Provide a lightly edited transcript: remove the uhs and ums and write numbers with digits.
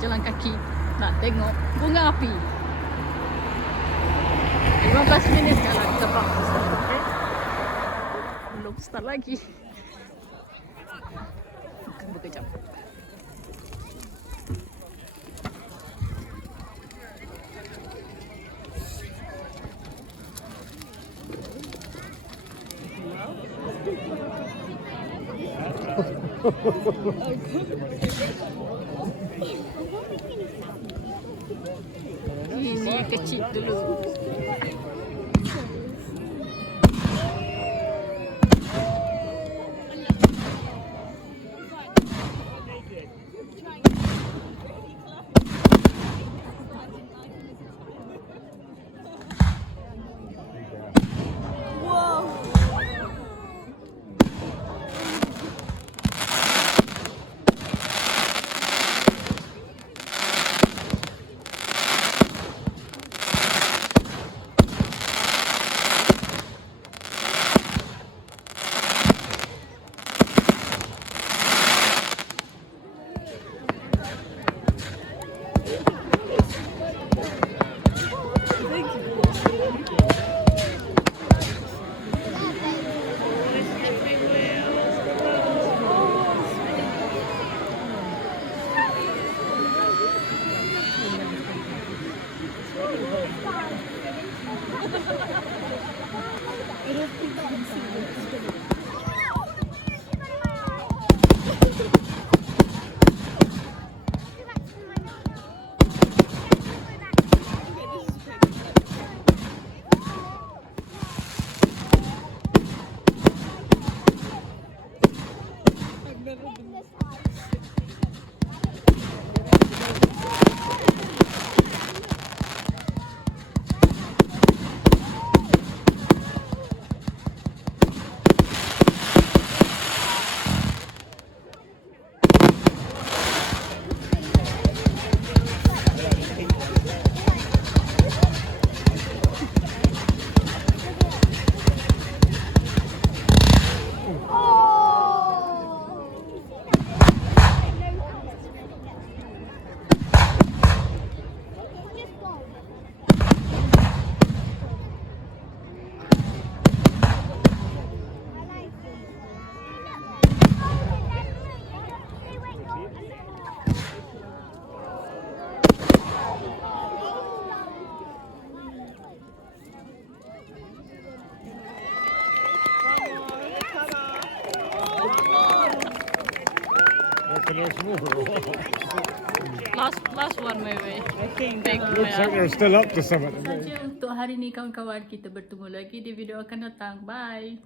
jalan kaki nak tengok bunga api. 15 minit sekarang kita bangun start, okay? Belum start lagi. Akan berkejap. Ini kecil dulu. Last one maybe. Looks like they're still up to something. Saja untuk hari ni kawan-kawan, kita bertemu lagi di video akan datang. Bye.